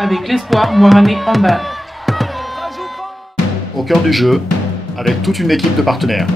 avec l'espoir Moirané Handball. Au cœur du jeu, avec toute une équipe de partenaires.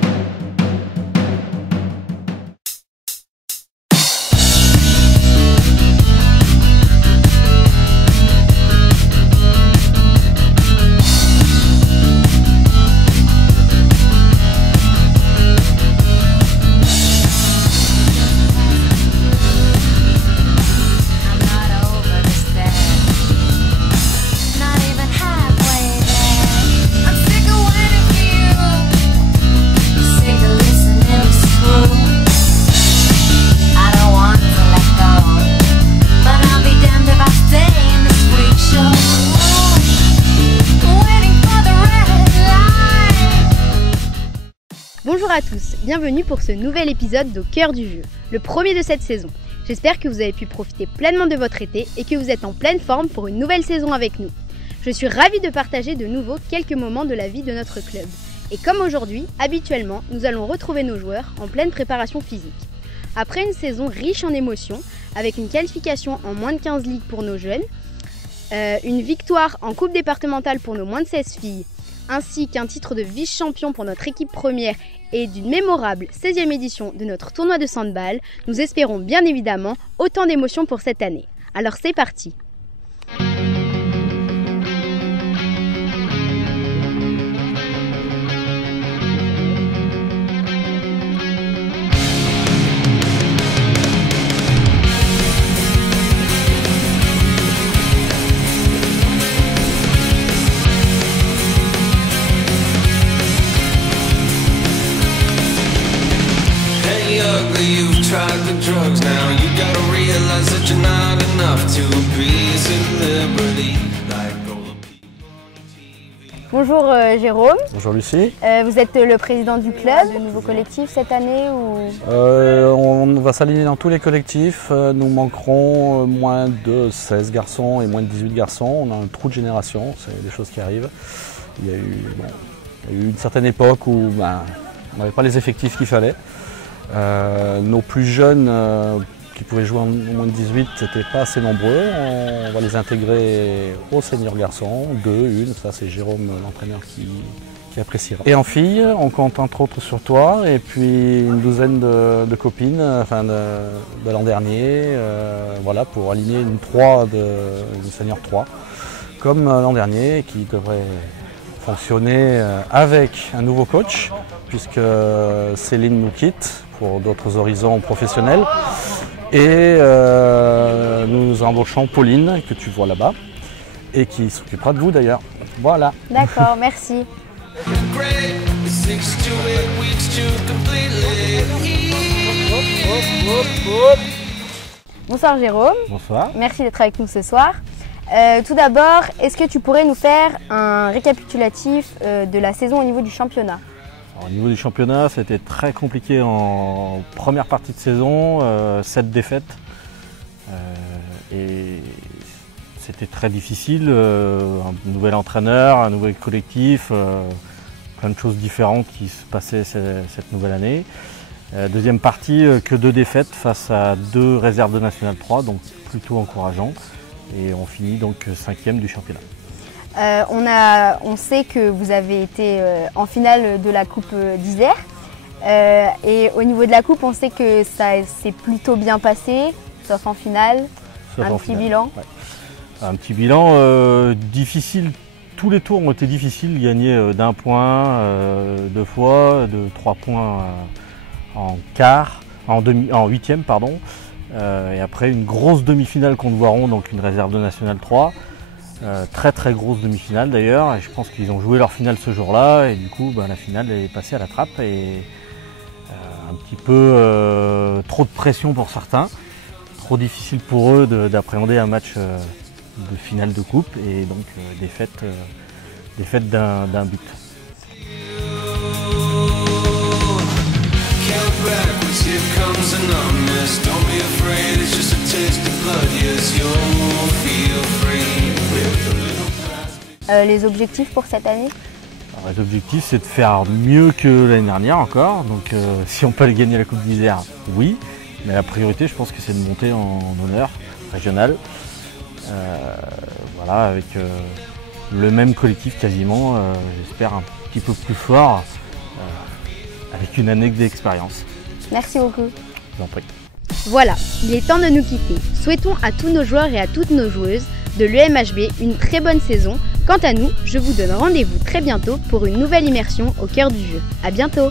Bonjour à tous, bienvenue pour ce nouvel épisode d'Au cœur du jeu, le premier de cette saison. J'espère que vous avez pu profiter pleinement de votre été et que vous êtes en pleine forme pour une nouvelle saison avec nous. Je suis ravie de partager de nouveau quelques moments de la vie de notre club. Et comme aujourd'hui, habituellement, nous allons retrouver nos joueurs en pleine préparation physique. Après une saison riche en émotions, avec une qualification en moins de 15 ligues pour nos jeunes, une victoire en coupe départementale pour nos moins de 16 filles, ainsi qu'un titre de vice-champion pour notre équipe première et d'une mémorable 16e édition de notre tournoi de handball, nous espérons bien évidemment autant d'émotions pour cette année. Alors c'est parti! You've tried the drugs now. You gotta realize that you're not enough to be a celebrity like all the people on TV. Bonjour Jérôme. Bonjour Lucie. Vous êtes le président du club, de nouveau collectif cette année ou... On va s'aligner dans tous les collectifs. Nous manquerons moins de 16 garçons et moins de 18 garçons. On a un trou de génération, c'est des choses qui arrivent. Il y a eu une certaine époque où on n'avait pas les effectifs qu'il fallait. Nos plus jeunes qui pouvaient jouer en moins de 18 n'étaient pas assez nombreux. On va les intégrer aux seniors garçons, ça c'est Jérôme l'entraîneur qui appréciera. Et en filles, on compte entre autres sur toi et puis une douzaine de copines de l'an dernier, voilà, pour aligner une senior 3 comme l'an dernier qui devrait fonctionner avec un nouveau coach puisque Céline nous quitte pour d'autres horizons professionnels et nous embauchons Pauline que tu vois là-bas et qui s'occupera de vous d'ailleurs. Voilà. D'accord, merci. Bonsoir Jérôme. Bonsoir. Merci d'être avec nous ce soir. Tout d'abord, est-ce que tu pourrais nous faire un récapitulatif de la saison au niveau du championnat ? Alors, au niveau du championnat, c'était très compliqué en première partie de saison, 7 défaites. Et c'était très difficile, un nouvel entraîneur, un nouvel collectif, plein de choses différentes qui se passaient cette nouvelle année. Deuxième partie, que 2 défaites face à 2 réserves de National 3, donc plutôt encourageant. Et on finit donc 5e du championnat. On sait que vous avez été en finale de la Coupe d'Isère. Et au niveau de la Coupe, on sait que ça s'est plutôt bien passé, sauf en finale. Bilan. Ouais. Un petit bilan difficile. Tous les tours ont été difficiles, gagnés d'1 point 2 fois, de 3 points en quart, en 8e pardon. Et après une grosse demi-finale contre Voiron, donc une réserve de National 3. Très très grosse demi-finale d'ailleurs, et je pense qu'ils ont joué leur finale ce jour-là, et du coup la finale est passée à la trappe, et un petit peu trop de pression pour certains, trop difficile pour eux d'appréhender un match de finale de coupe, et donc défaite d'un but. Les objectifs pour cette année? Alors, les objectifs, c'est de faire mieux que l'année dernière encore. Donc si on peut aller gagner la Coupe d'Isère, oui. Mais la priorité, je pense que c'est de monter en honneur régional. voilà, avec le même collectif quasiment, j'espère un petit peu plus fort, avec une année d'expérience. Merci beaucoup. Je vous en prie. Voilà, il est temps de nous quitter. Souhaitons à tous nos joueurs et à toutes nos joueuses de l'EMHB une très bonne saison. Quant à nous, je vous donne rendez-vous très bientôt pour une nouvelle immersion au cœur du jeu. À bientôt!